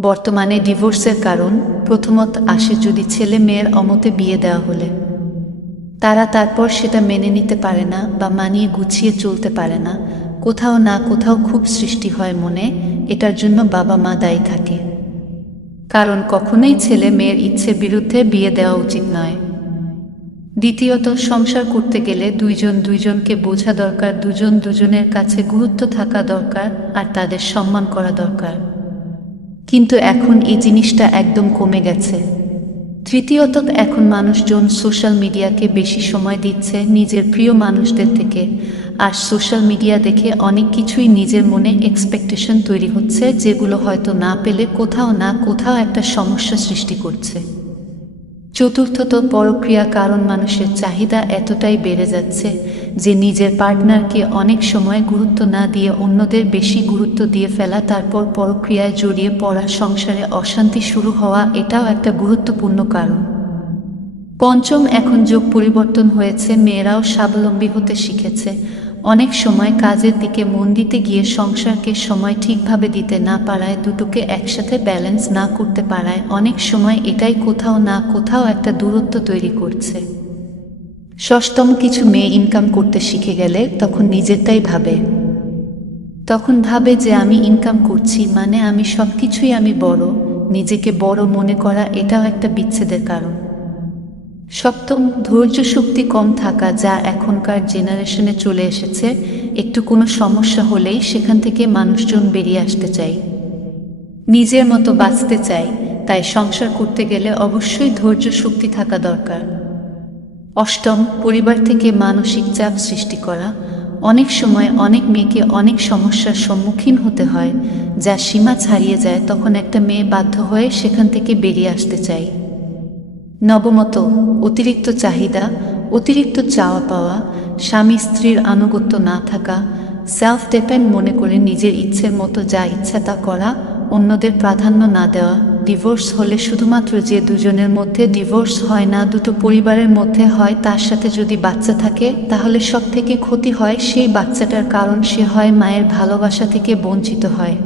বর্তমানে ডিভোর্সের কারণ, প্রথমত আসে যদি ছেলে মেয়ের অমতে বিয়ে দেওয়া হলে। তারা তারপর সেটা মেনে নিতে পারে না বা মানিয়ে গুছিয়ে চলতে পারে না। কোথাও না কোথাও খুব সৃষ্টি হয় মনে, এটার জন্য বাবা মা দায়ী থাকে। কারণ কখনোই ছেলে মেয়ের ইচ্ছের বিরুদ্ধে বিয়ে দেওয়া উচিত নয়। দ্বিতীয়ত, সংসার করতে গেলে দুইজন দুইজনকে বোঝা দরকার, দুজন দুজনের কাছে গুরুত্ব থাকা দরকার আর তাদের সম্মান করা দরকার। কিন্তু এখন এই জিনিসটা একদম কমে গেছে। তৃতীয়ত এখন মানুষজন সোশ্যাল মিডিয়াকে বেশি সময় দিচ্ছে নিজের প্রিয় মানুষদের থেকে। আর সোশ্যাল মিডিয়া দেখে অনেক কিছুই নিজের মনে এক্সপেকটেশন তৈরি হচ্ছে, যেগুলো হয়তো না পেলে কোথাও না কোথাও একটা সমস্যা সৃষ্টি করছে। চতুর্থত পরক্রিয়া কারণ মানুষের চাহিদা এতটাই বেড়ে যাচ্ছে যে নিজের পার্টনারকে অনেক সময় গুরুত্ব না দিয়ে অন্যদের বেশি গুরুত্ব দিয়ে ফেলা, তারপর পরক্রিয়ায় জড়িয়ে পড়া, সংসারে অশান্তি শুরু হওয়া, এটাও একটা গুরুত্বপূর্ণ কারণ। পঞ্চম এখন যোগ পরিবর্তন হয়েছে, মেয়েরাও স্বাবলম্বী হতে শিখেছে। অনেক সময় কাজের দিকে মন দিতে গিয়ে সংসারকে সময় ঠিকভাবে দিতে না পারায়, দুটোকে একসাথে ব্যালেন্স না করতে পারায়, অনেক সময় এটাই কোথাও না কোথাও একটা দূরত্ব তৈরি করছে। ষষ্ঠম কিছু মেয়ে ইনকাম করতে শিখে গেলে তখন নিজেরটাই ভাবে। তখন ভাবে যে আমি ইনকাম করছি মানে আমি সব কিছুই আমি বড়, নিজেকে বড় মনে করা এটাও একটা বিচ্ছেদের কারণ। সপ্তম, ধৈর্য শক্তি কম থাকা যা এখনকার জেনারেশনে চলে এসেছে, একটু কোনো সমস্যা হলেই সেখান থেকে মানুষজন বেরিয়ে আসতে চাই। নিজের মতো বাঁচতে চাই, তাই সংসার করতে গেলে অবশ্যই ধৈর্য শক্তি থাকা দরকার। অষ্টম, পরিবার থেকে মানসিক চাপ সৃষ্টি করা। অনেক সময় অনেক মেয়েকে অনেক সমস্যার সম্মুখীন হতে হয়, যা সীমা ছাড়িয়ে যায় তখন একটা মেয়ে বাধ্য হয়ে সেখান থেকে বেরিয়ে আসতে চাই নবমত, অতিরিক্ত চাহিদা, অতিরিক্ত চাওয়া পাওয়া, স্বামী স্ত্রীর আনুগত্য না থাকা সেলফ ডিপেন্ড মনে করে নিজের ইচ্ছের মতো যা ইচ্ছা তা করা, অন্যদের প্রাধান্য না দেওয়া ডিভোর্স হলে শুধুমাত্র যে দুজনের মধ্যে ডিভোর্স হয় না, দুটো পরিবারের মধ্যে হয়, তার সাথে যদি বাচ্চা থাকে, তাহলে সব থেকে ক্ষতি হয় সেই বাচ্চাটার কারণ সে হয় মায়ের ভালোবাসা থেকে বঞ্চিত হয়।